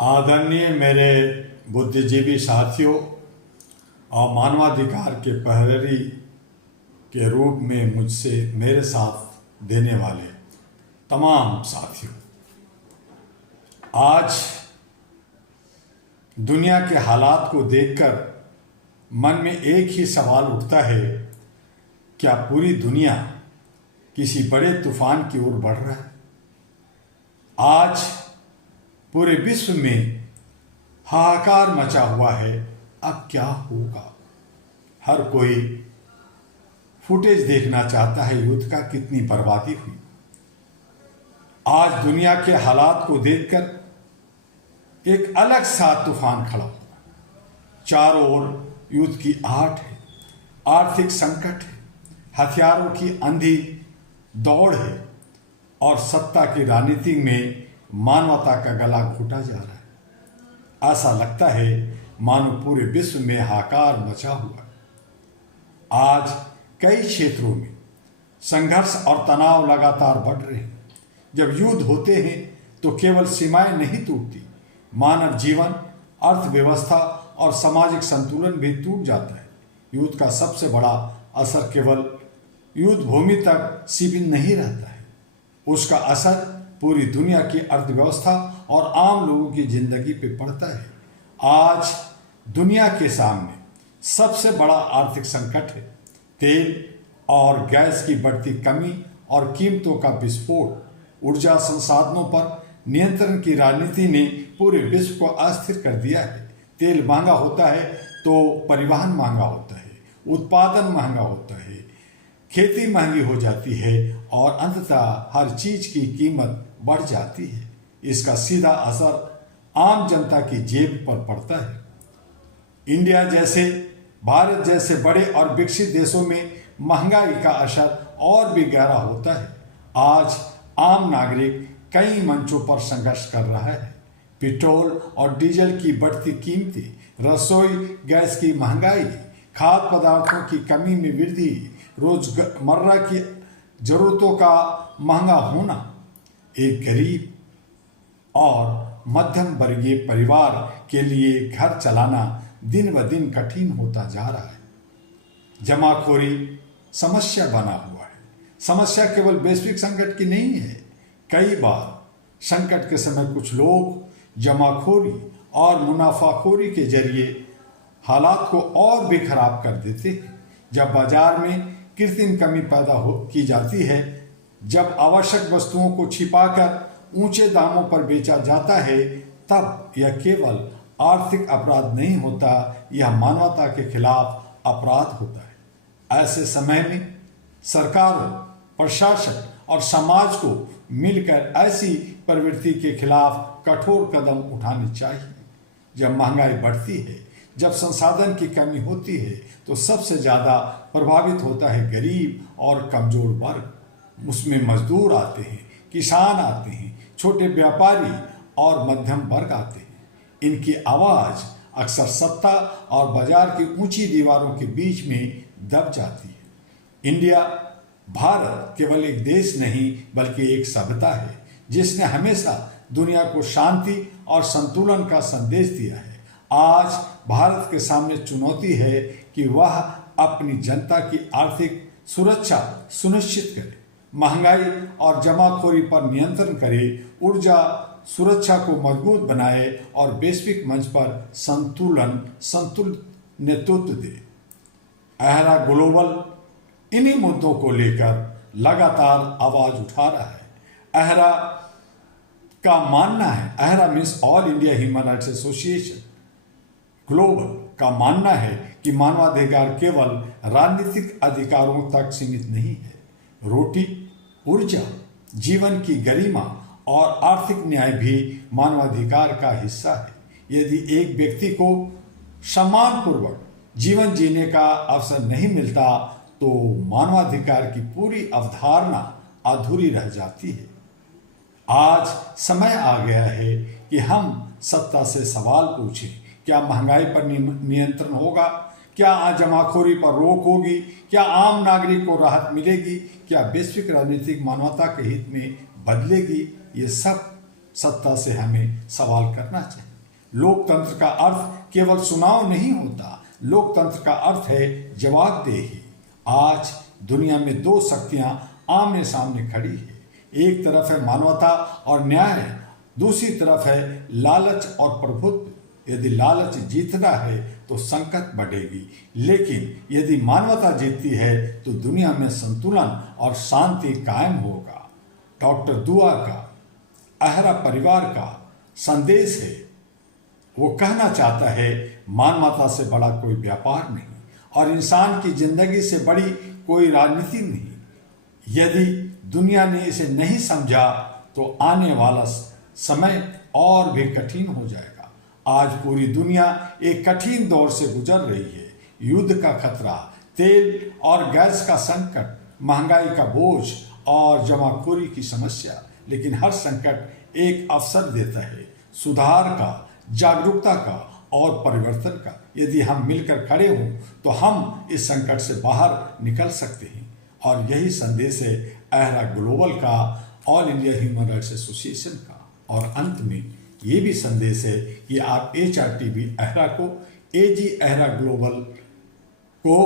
आदरणीय मेरे बुद्धिजीवी साथियों और मानवाधिकार के प्रहरी के रूप में मुझसे मेरे साथ देने वाले तमाम साथियों, आज दुनिया के हालात को देखकर मन में एक ही सवाल उठता है, क्या पूरी दुनिया किसी बड़े तूफान की ओर बढ़ रहा है? आज पूरे विश्व में हाहाकार मचा हुआ है। अब क्या होगा? हर कोई फुटेज देखना चाहता है युद्ध का, कितनी बर्बादी हुई। आज दुनिया के हालात को देखकर एक अलग सा तूफान खड़ा हुआ। चारों ओर युद्ध की आहट है, आर्थिक संकट है, हथियारों की अंधी दौड़ है और सत्ता की राजनीति में मानवता का गला घोटा जा रहा है। ऐसा लगता है मानो पूरे विश्व में हाहाकार मचा हुआ है। आज कई क्षेत्रों में संघर्ष और तनाव लगातार बढ़ रहे हैं। जब युद्ध होते हैं तो केवल सीमाएं नहीं टूटती, मानव जीवन, अर्थव्यवस्था और सामाजिक संतुलन भी टूट जाता है। युद्ध का सबसे बड़ा असर केवल युद्ध भूमि तक सीमित नहीं रहता है, उसका असर पूरी दुनिया की अर्थव्यवस्था और आम लोगों की जिंदगी पे पड़ता है। आज दुनिया के सामने सबसे बड़ा आर्थिक संकट है। तेल और गैस की बढ़ती कमी और कीमतों का विस्फोट। ऊर्जा संसाधनों पर नियंत्रण की राजनीति ने पूरे विश्व को अस्थिर कर दिया है। तेल महंगा होता है तो परिवहन महंगा होता है, उत्पादन महंगा होता है, खेती महंगी हो जाती है और अंततः हर चीज की कीमत बढ़ जाती है। इसका सीधा असर आम जनता की जेब पर पड़ता है। इंडिया जैसे, भारत जैसे बड़े और विकसित देशों में महंगाई का असर और भी गहरा होता है। आज आम नागरिक कई मंचों पर संघर्ष कर रहा है। पेट्रोल और डीजल की बढ़ती कीमतें, रसोई गैस की महंगाई, खाद्य पदार्थों की कमी में वृद्धि, रोजमर्रा की जरूरतों का महंगा होना एक गरीब और मध्यम वर्गीय परिवार के लिए घर चलाना दिन ब दिन कठिन होता जा रहा है। जमाखोरी समस्या बना हुआ है। समस्या केवल वैश्विक संकट की नहीं है। कई बार संकट के समय कुछ लोग जमाखोरी और मुनाफाखोरी के जरिए हालात को और भी खराब कर देते हैं। जब बाजार में कृत्रिम कमी पैदा की जाती है, जब आवश्यक वस्तुओं को छिपाकर ऊंचे दामों पर बेचा जाता है, तब यह केवल आर्थिक अपराध नहीं होता, यह मानवता के खिलाफ अपराध होता है। ऐसे समय में सरकारों, प्रशासन और समाज को मिलकर ऐसी प्रवृत्ति के खिलाफ कठोर कदम उठाने चाहिए। जब महंगाई बढ़ती है, जब संसाधन की कमी होती है, तो सबसे ज्यादा प्रभावित होता है गरीब और कमजोर वर्ग। उसमें मजदूर आते हैं, किसान आते हैं, छोटे व्यापारी और मध्यम वर्ग आते हैं। इनकी आवाज अक्सर सत्ता और बाजार की ऊंची दीवारों के बीच में दब जाती है। इंडिया, भारत केवल एक देश नहीं बल्कि एक सभ्यता है जिसने हमेशा दुनिया को शांति और संतुलन का संदेश दिया है। आज भारत के सामने चुनौती है कि वह अपनी जनता की आर्थिक सुरक्षा सुनिश्चित करे, महंगाई और जमाखोरी पर नियंत्रण करे, ऊर्जा सुरक्षा को मजबूत बनाए और वैश्विक मंच पर संतुलित नेतृत्व दे। अहरा ग्लोबल इन्हीं मुद्दों को लेकर लगातार आवाज उठा रहा है। अहरा का मानना है, AHRA means all India human rights association global का मानना है कि मानवाधिकार केवल राजनीतिक अधिकारों तक सीमित नहीं है। रोटी, ऊर्जा, जीवन की गरिमा और आर्थिक न्याय भी मानवाधिकार का हिस्सा है। यदि एक व्यक्ति को सम्मानपूर्वक जीवन जीने का अवसर नहीं मिलता तो मानवाधिकार की पूरी अवधारणा अधूरी रह जाती है। आज समय आ गया है कि हम सत्ता से सवाल पूछें, क्या महंगाई पर नियंत्रण होगा? क्या जमाखोरी पर रोक होगी? क्या आम नागरिक को राहत मिलेगी? क्या वैश्विक राजनीतिक मानवता के हित में बदलेगी? ये सब सत्ता से हमें सवाल करना चाहिए। लोकतंत्र का अर्थ केवल चुनाव नहीं होता, लोकतंत्र का अर्थ है जवाबदेही। आज दुनिया में दो शक्तियां आमने सामने खड़ी है। एक तरफ है मानवता और न्याय, दूसरी तरफ है लालच और प्रभुत्व। यदि लालच जीतना है तो संकट बढ़ेगी, लेकिन यदि मानवता जीतती है तो दुनिया में संतुलन और शांति कायम होगा। डॉक्टर दुआ का अहरा परिवार का संदेश है, वो कहना चाहता है मानवता से बड़ा कोई व्यापार नहीं और इंसान की जिंदगी से बड़ी कोई राजनीति नहीं। यदि दुनिया ने इसे नहीं समझा तो आने वाला समय और भी कठिन हो जाएगा। आज पूरी दुनिया एक कठिन दौर से गुजर रही है। युद्ध का खतरा, तेल और गैस का संकट, महंगाई का बोझ और जमाखोरी की समस्या। लेकिन हर संकट एक अवसर देता है सुधार का, जागरूकता का और परिवर्तन का। यदि हम मिलकर खड़े हों तो हम इस संकट से बाहर निकल सकते हैं। और यही संदेश है अहरा ग्लोबल का, all India human rights association का। और अंत में ये भी संदेश है कि आप HRTV अहरा को, AG अहरा ग्लोबल को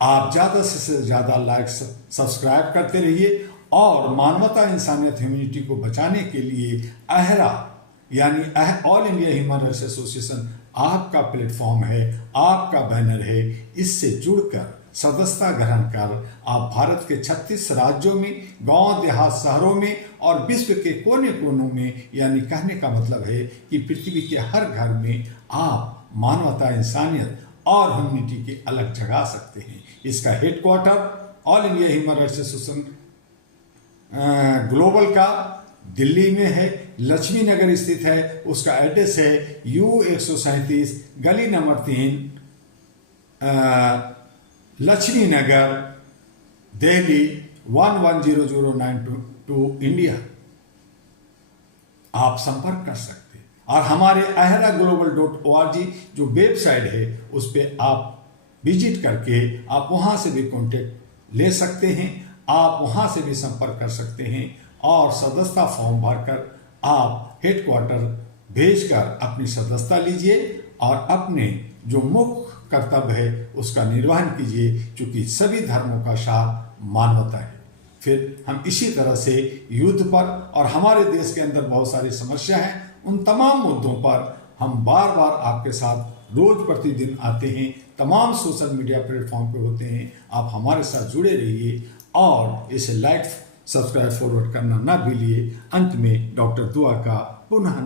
आप ज़्यादा से ज़्यादा लाइक सब्सक्राइब करते रहिए और मानवता, इंसानियत, ह्यूमैनिटी को बचाने के लिए अहरा यानी all India human rights association आपका प्लेटफॉर्म है, आपका बैनर है। इससे जुड़कर सदस्यता ग्रहण कर आप भारत के 36 राज्यों में, गांव देहात, शहरों में और विश्व के कोने कोनों में, यानी कहने का मतलब है कि पृथ्वी के हर घर में आप मानवता, इंसानियत और ह्यूमैनिटी की अलग जगा सकते हैं। इसका headquarter all India human rights association global का दिल्ली में है, लक्ष्मी नगर स्थित है। उसका एड्रेस है U137 गली नंबर 3, लक्ष्मी नगर, दिल्ली 110092 इंडिया। आप संपर्क कर सकते हैं और हमारे aheraglobal.org जो वेबसाइट है उस पर आप विजिट करके आप वहां से भी कॉन्टेक्ट ले सकते हैं, आप वहां से भी संपर्क कर सकते हैं और सदस्यता फॉर्म भरकर आप हेडक्वार्टर भेजकर अपनी सदस्यता लीजिए और अपने जो मुख्य कर्तव्य है उसका निर्वहन कीजिए, क्योंकि सभी धर्मों का सार मानवता है। फिर हम इसी तरह से युद्ध पर और हमारे देश के अंदर बहुत सारी समस्या हैं, उन तमाम मुद्दों पर हम बार बार आपके साथ रोज प्रतिदिन आते हैं, तमाम सोशल मीडिया प्लेटफॉर्म पे होते हैं। आप हमारे साथ जुड़े रहिए और इसे लाइक, सब्सक्राइब, फॉरवर्ड करना ना भूलिए। अंत में डॉक्टर दुआ का पुनः